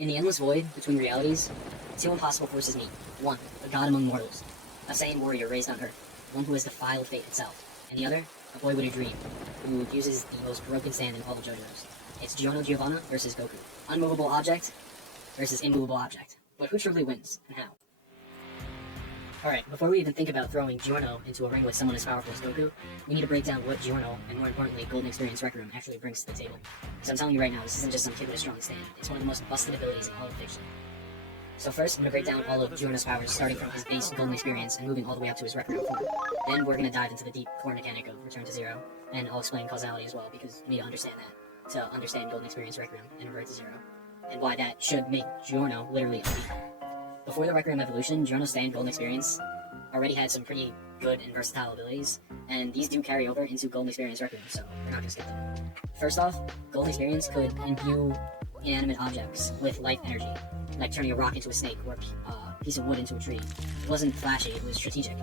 In the endless void between realities, two impossible forces meet. One, a god among mortals, a saiyan warrior raised on Earth, one who has defiled fate itself, and the other, a boy with a dream, who uses the most broken sand in all of JoJo's. It's Giorno Giovanna versus Goku. Unmovable object versus immovable object. But who truly wins, and how? Alright, before we even think about throwing Giorno into a ring with someone as powerful as Goku, we need to break down what Giorno, and more importantly, Golden Experience Rec Room, actually brings to the table. Because I'm telling you right now, this isn't just some kid with a strong stand, it's one of the most busted abilities in all of fiction. So first, I'm going to break down all of Giorno's powers, starting from his base Golden Experience and moving all the way up to his Rec Room form. Then we're going to dive into the deep core mechanic of Return to Zero, and I'll explain causality as well, because you need to understand that, to understand Golden Experience Rec Room and Revert to Zero, and why that should make Giorno literally unbeatable. Before the Rec Room evolution, Giorno's stand Golden Experience already had some pretty good and versatile abilities, and these do carry over into Golden Experience Rec Room, so we're not going to skip them. First off, Golden Experience could imbue inanimate objects with life energy, like turning a rock into a snake or a piece of wood into a tree. It wasn't flashy, it was strategic.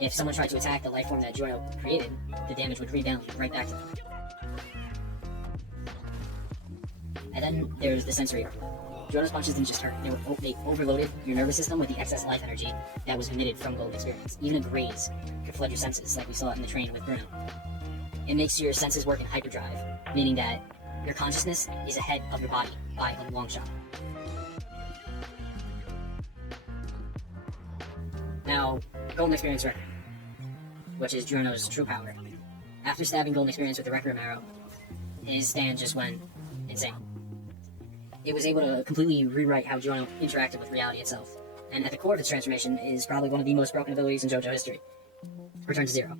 If someone tried to attack the life form that Giorno created, the damage would rebound right back to them. And then there's the sensory overload. Giorno's punches didn't just hurt, they overloaded your nervous system with the excess life energy that was emitted from Golden Experience. Even a graze could flood your senses, like we saw in the train with Bruno. It makes your senses work in hyperdrive, meaning that your consciousness is ahead of your body by a long shot. Now, Golden Experience Rec Room, which is Giorno's true power. After stabbing Golden Experience with the Rec Room arrow, his stand just went insane. It was able to completely rewrite how Giorno interacted with reality itself, and at the core of its transformation is probably one of the most broken abilities in JoJo history. Return to Zero.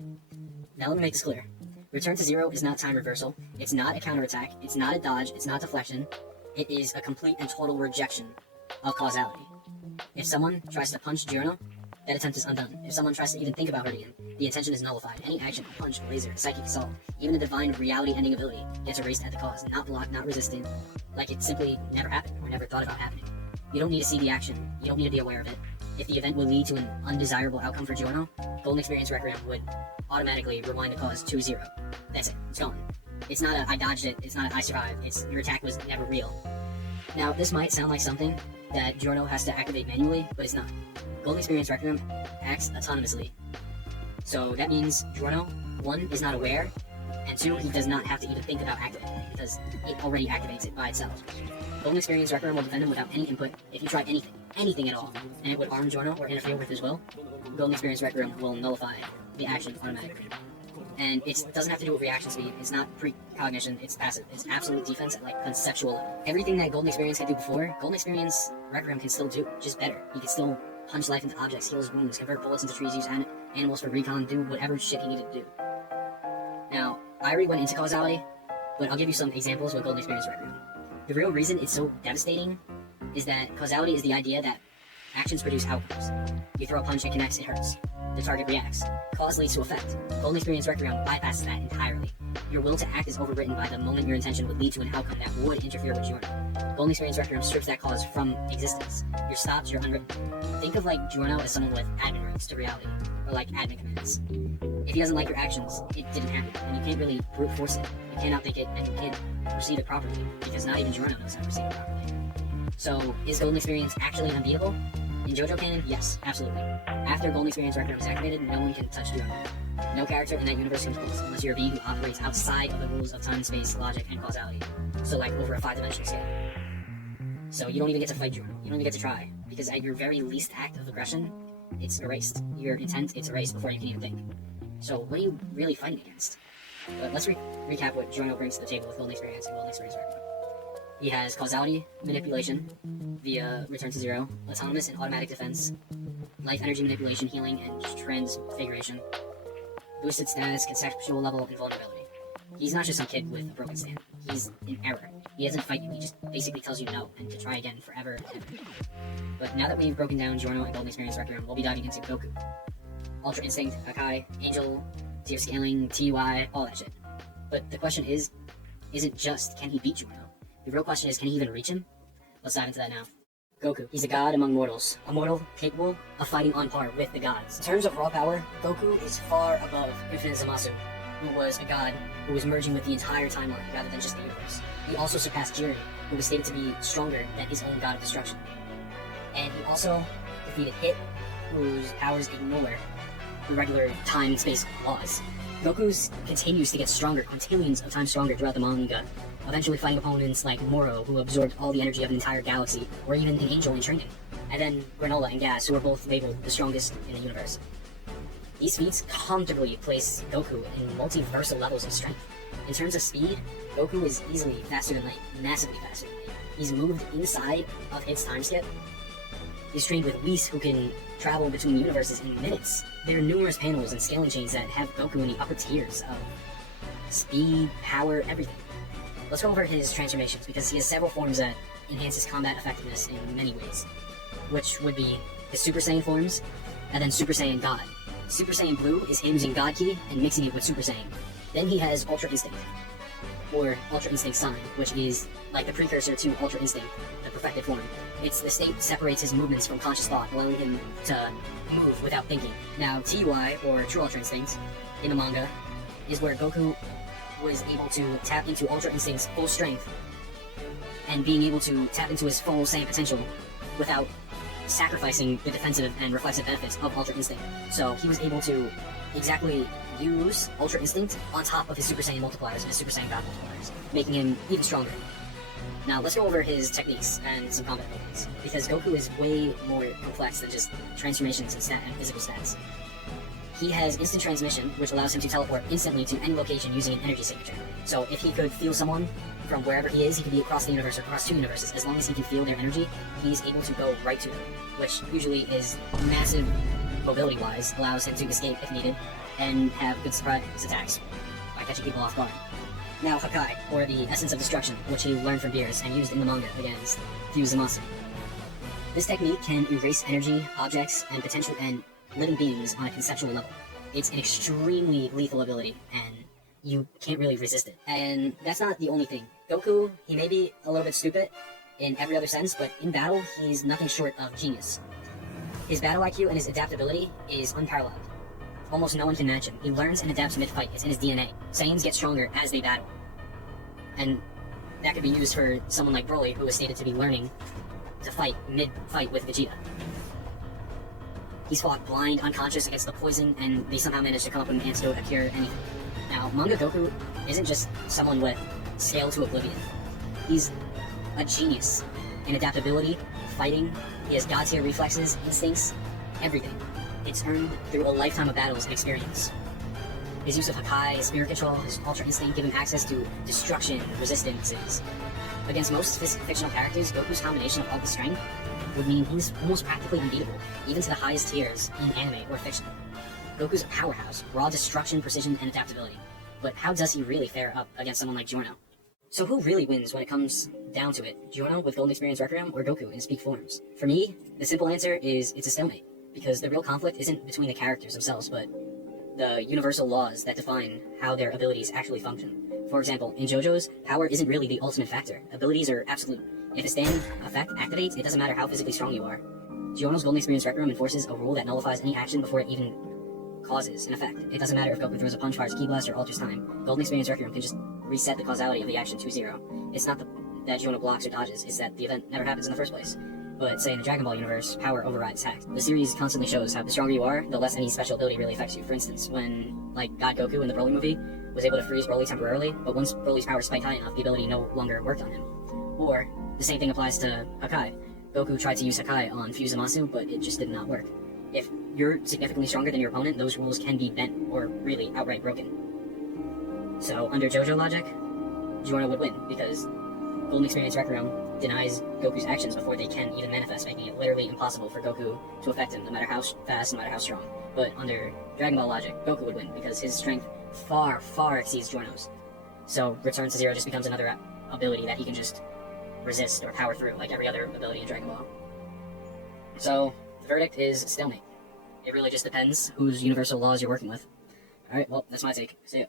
Now let me make this clear. Return to Zero is not time reversal, it's not a counterattack, it's not a dodge, it's not deflection, it is a complete and total rejection of causality. If someone tries to punch Giorno, that attempt is undone. If someone tries to even think about hurting him, the intention is nullified. Any action, punch, laser, psychic assault, even a divine reality-ending ability gets erased at the cause, not blocked, not resisted, like it simply never happened or never thought about happening. You don't need to see the action, you don't need to be aware of it. If the event would lead to an undesirable outcome for Giorno, Golden Experience Rec Room would automatically rewind the cause to 0. That's it, it's gone. It's not a I dodged it, it's not a I survived, it's your attack was never real. Now, this might sound like something that Giorno has to activate manually, but it's not. Golden Experience Rec Room acts autonomously. So that means Giorno, 1, is not aware, and 2, he does not have to even think about activating it, because it already activates it by itself. Golden Experience Rec Room will defend him without any input. If you try anything at all, and it would harm Giorno or interfere with his will, Golden Experience Rec Room will nullify the action automatically. And it doesn't have to do with reaction speed, it's not precognition, it's passive. It's absolute defense at conceptual level. Everything that Golden Experience could do before, Golden Experience Rec Room can still do, just better. He can still punch life into objects, heal his wounds, convert bullets into trees, use animals for recon, do whatever shit he needed to do. Now, I already went into causality, but I'll give you some examples with Golden Experience Rec Room. The real reason it's so devastating is that causality is the idea that actions produce outcomes. You throw a punch, it connects, it hurts. The target reacts. Cause leads to effect. Golden Experience Rec Room bypasses that entirely. Your will to act is overwritten by the moment your intention would lead to an outcome that would interfere with Giorno. Golden Experience Rec Room strips that cause from existence. You're stopped, you're unwritten. Think of Giorno as someone with admin rights to reality, or admin commands. If he doesn't like your actions, it didn't happen, and you can't really brute force it. You can't outthink it, and you can't perceive it properly, because not even Giorno knows how to perceive it properly. So, is Golden Experience actually unbeatable? In JoJo canon, yes, absolutely. After Golden Experience Rec Room is activated, no one can touch Giorno. No character in that universe comes close, unless you're a being who operates outside of the rules of time, space, logic, and causality. So over a 5-dimensional scale. So you don't even get to fight Giorno. You don't even get to try, because at your very least act of aggression, it's erased. Your intent, it's erased before you can even think. So what are you really fighting against? But let's recap what Giorno brings to the table with Golden Experience and Golden Experience Rec Room. He has causality, manipulation, via Return to Zero, autonomous and automatic defense, life energy manipulation, healing, and transfiguration, boosted status, conceptual level, and vulnerability. He's not just some kid with a broken stand. He's in error. He doesn't fight you, he just basically tells you no, and to try again forever and ever. But now that we've broken down Giorno and Golden Experience Rec Room, we'll be diving into Goku. Ultra Instinct, Hakai, Angel, tier scaling, TUI, all that shit. But the question isn't just, can he beat Giorno? The real question is, can he even reach him? Let's dive into that now. Goku. He's a god among mortals. A mortal capable of fighting on par with the gods. In terms of raw power, Goku is far above Infinite Zamasu, who was a god who was merging with the entire timeline rather than just the universe. He also surpassed Jiren, who was stated to be stronger than his own god of destruction. And he also defeated Hit, whose powers ignore the regular time and space laws. Goku continues to get stronger, quintillions of times stronger throughout the manga, eventually fighting opponents like Moro, who absorbed all the energy of an entire galaxy, or even an angel in training. And then Granola and Gas, who are both labeled the strongest in the universe. These feats comfortably place Goku in multiversal levels of strength. In terms of speed, Goku is easily faster than Light, massively faster than Light. He's moved inside of Hit's time skip. He's trained with Whis, who can travel between universes in minutes. There are numerous panels and scaling chains that have Goku in the upper tiers of speed, power, everything. Let's go over his transformations, because he has several forms that enhance his combat effectiveness in many ways, which would be his Super Saiyan forms, and then Super Saiyan God. Super Saiyan Blue is him using God Ki and mixing it with Super Saiyan. Then he has Ultra Instinct, or Ultra Instinct Sign, which is like the precursor to Ultra Instinct, the perfected form. It's the state separates his movements from conscious thought, allowing him to move without thinking. Now, TUI, or True Ultra Instinct, in the manga, is where Goku was able to tap into Ultra Instinct's full strength, and being able to tap into his full Saiyan potential without sacrificing the defensive and reflexive benefits of Ultra Instinct. So he was able to exactly use Ultra Instinct on top of his Super Saiyan multipliers and his Super Saiyan God multipliers, making him even stronger. Now let's go over his techniques and some combat abilities, because Goku is way more complex than just transformations and physical stats. He has instant transmission, which allows him to teleport instantly to any location using an energy signature. So if he could feel someone from wherever he is, he could be across the universe or across two universes. As long as he can feel their energy, he's able to go right to them, which usually is massive mobility-wise, allows him to escape if needed, and have good surprise attacks by catching people off guard. Now Hakai, or the Essence of Destruction, which he learned from Beerus and used in the manga against Fuse-Zamasu. This technique can erase energy, objects, and potential and living beings on a conceptual level. It's an extremely lethal ability, and you can't really resist it. And that's not the only thing. Goku, he may be a little bit stupid in every other sense, but in battle, he's nothing short of genius. His battle IQ and his adaptability is unparalleled. Almost no one can match him. He learns and adapts mid-fight. It's in his DNA. Saiyans get stronger as they battle. And that could be used for someone like Broly, who is stated to be learning to fight mid-fight with Vegeta. He's fought blind, unconscious against the poison, and they somehow managed to come up with an antidote, a cure, anything. Now, Manga Goku isn't just someone with scale to oblivion. He's a genius in adaptability, fighting. He has god-tier reflexes, instincts, everything. It's earned through a lifetime of battles and experience. His use of Hakai, his spirit control, his Ultra Instinct give him access to destruction, resistances. Against most fictional characters, Goku's combination of all the strength would mean he's almost practically unbeatable, even to the highest tiers in anime or fiction. Goku's a powerhouse, raw destruction, precision, and adaptability. But how does he really fare up against someone like Giorno? So who really wins when it comes down to it? Giorno with Golden Experience Requiem, or Goku in his peak forms? For me, the simple answer is it's a stalemate, because the real conflict isn't between the characters themselves, but the universal laws that define how their abilities actually function. For example, in JoJo's, power isn't really the ultimate factor. Abilities are absolute. If a stand effect activates, it doesn't matter how physically strong you are. Giorno's Golden Experience Requiem enforces a rule that nullifies any action before it even causes an effect. It doesn't matter if Goku throws a punch, fires a Ki Blast, or alters time. Golden Experience Requiem can just reset the causality of the action to 0. It's not that Giorno blocks or dodges, it's that the event never happens in the first place. But say in the Dragon Ball universe, power overrides hack. The series constantly shows how the stronger you are, the less any special ability really affects you. For instance, when, like, God Goku in the Broly movie was able to freeze Broly temporarily, but once Broly's power spiked high enough, the ability no longer worked on him. Or, the same thing applies to Hakai. Goku tried to use Hakai on Fuse-Zamasu, but it just did not work. If you're significantly stronger than your opponent, those rules can be bent, or really outright broken. So, under JoJo logic, Giorno would win, because Golden Experience Requiem denies Goku's actions before they can even manifest, making it literally impossible for Goku to affect him, no matter how fast, no matter how strong. But under Dragon Ball logic, Goku would win, because his strength far, far exceeds Giorno's. So, Return to Zero just becomes another ability that he can just resist or power through, like every other ability in Dragon Ball. So, the verdict is stalemate. It really just depends whose universal laws you're working with. Alright, well, that's my take. See ya.